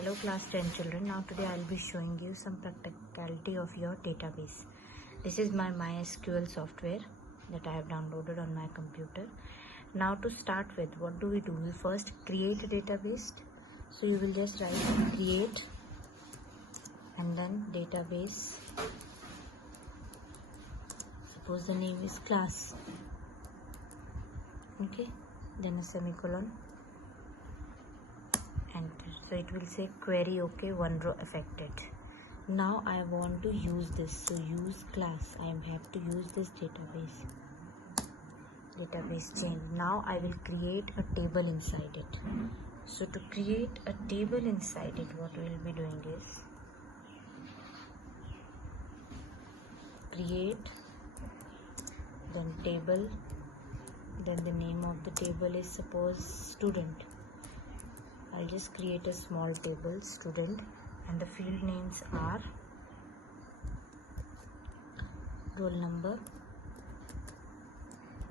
Hello class 10 children. Now today I'll be showing you some practicality of your database. This is my MySQL software that I have downloaded on my computer. Now to start with, what do? We first create a database. So you will just write create and then database. Suppose the name is class. Okay, then a semicolon. Enter. So it will say query okay, one row affected. Now I want to use this, so use class. I have to use this database change. Now I will create a table inside it. So to create a table inside it, what we will be doing is create, then table, then the name of the table is suppose student. I'll just create a small table student and the field names are roll number.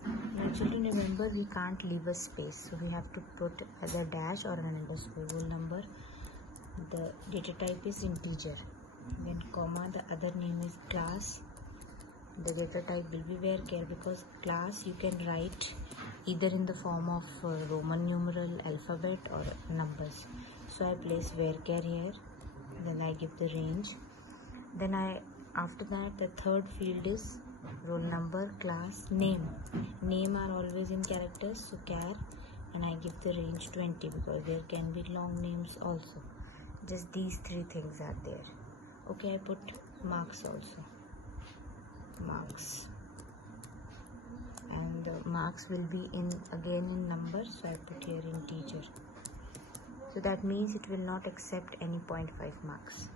Now children, remember we can't leave a space, so we have to put either dash or an underscore. Roll number, the data type is integer, then comma, the other name is class, the data type will be varchar, because class you can write either in the form of Roman numeral, alphabet or numbers. So I place varchar here, then I give the range. Then after that the third field is roll number, class, name. Name are always in characters, so char, and I give the range 20 because there can be long names also. Just these three things are there. Okay, I put marks also. Marks. And the marks will be again in numbers, so I put here integer. So that means it will not accept any 0.5 marks.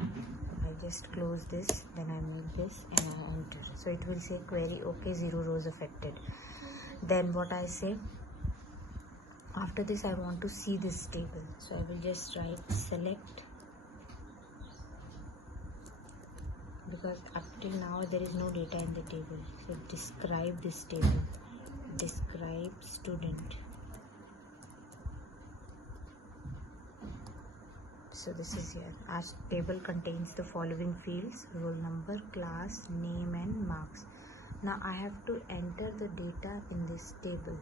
I just close this, then I move this and I enter. So it will say query okay, 0 rows affected. Then what I say, after this I want to see this table, so I will just write select, because up till now there is no data in the table. So describe this table, describe student. So this is here. Our table contains the following fields: roll number, class, name and marks. Now I have to enter the data in this table.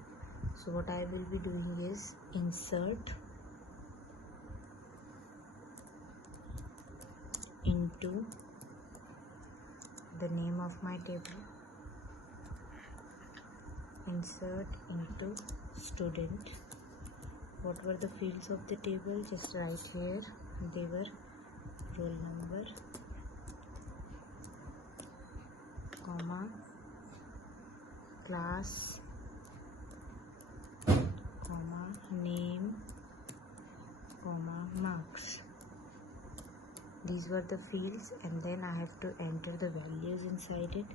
So what I will be doing is insert into the name of my table, insert into student. What were the fields of the table? Just write here. They were roll number, comma, class, comma, name, comma, marks. These were the fields, and then I have to enter the values inside it.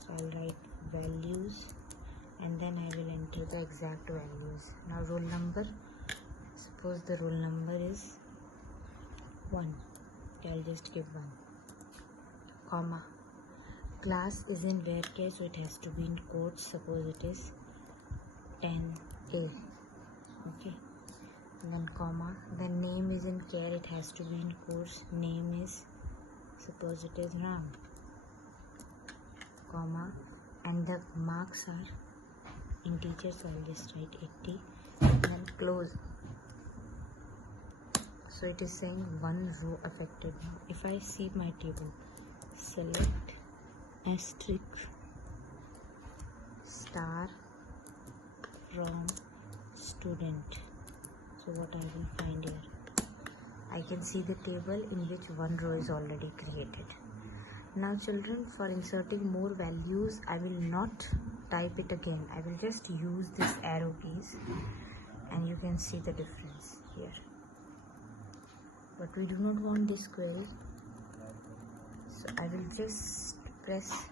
So I'll write values and then I will enter the exact values. Now roll number, suppose the roll number is 1, I'll just give 1, comma, class is in varchar, so it has to be in quotes. Suppose it is 10A, okay, and then comma, then name is in char, it has to be in quotes. Name is, suppose it is Ram, comma, and the marks are integers, so I'll just write 80 and then close. So it is saying one row affected. Now if I see my table, select asterisk star from student. So what I will find here, I can see the table in which one row is already created. Now children, for inserting more values, I will not type it again. I will just use this arrow keys and you can see the difference here. But we do not want this query, so I will just press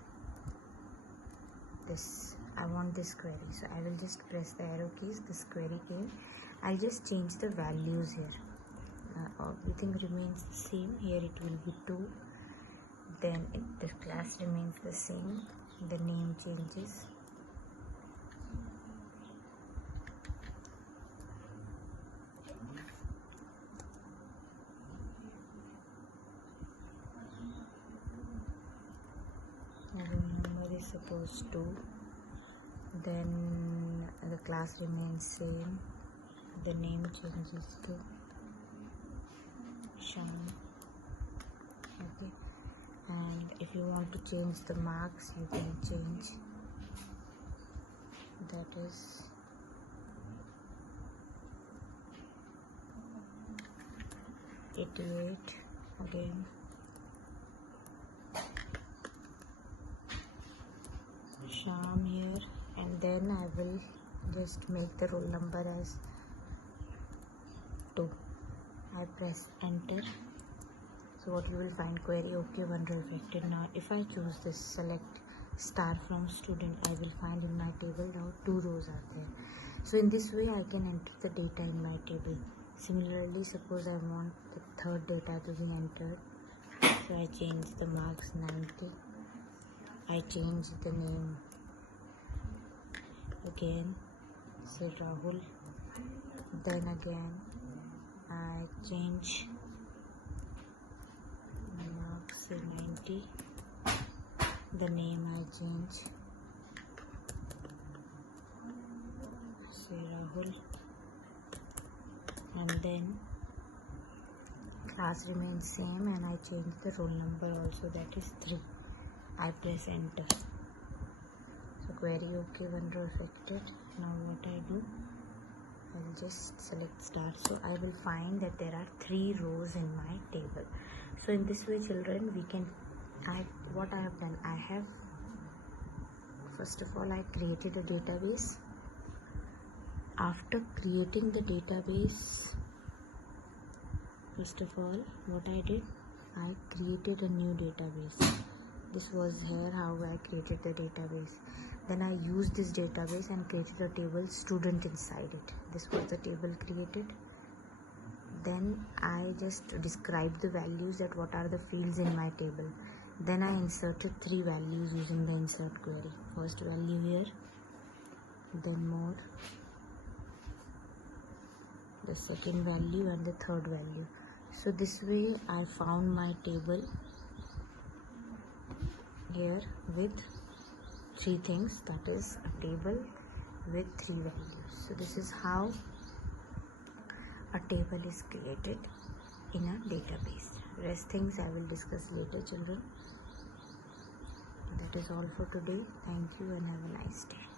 this. I want this query, so I will just press the arrow keys. This query came. I'll just change the values here. Everything remains the same. Here it will be 2. Then the class remains the same. The name changes. suppose 2. Then the class remains same, the name changes to Shyam. Okay, and if you want to change the marks, you can change, that is '88 again. Shyam here, and then I will just make the roll number as 2. I press enter. So what you will find, query okay, 1 row affected. Now if I choose this select star from student, I will find in my table now 2 rows are there. So in this way I can enter the data in my table. Similarly, suppose I want the third data to be entered, so I change the marks 90. I change the name again, say Rahul. Then again I change marks, say 90. The name I change, say Rahul. And then class remains same, and I change the roll number also, that is 3. I press enter. So query okay, 1 row affected. Now what I do, I will just select star. So I will find that there are 3 rows in my table. So in this way, children, we can what I have done, I have first of all I created a database. After creating the database, first of all what I did, I created a new database. This was here how I created the database. Then I used this database and created a table student inside it. This was the table created. Then I just described the values, that what are the fields in my table. Then I inserted 3 values using the insert query. First value here, then more, the second value, and the third value. So this way I found my table here with 3 things, that is a table with 3 values. So this is how a table is created in a database. Rest things I will discuss later, children. That is all for today. Thank you and have a nice day.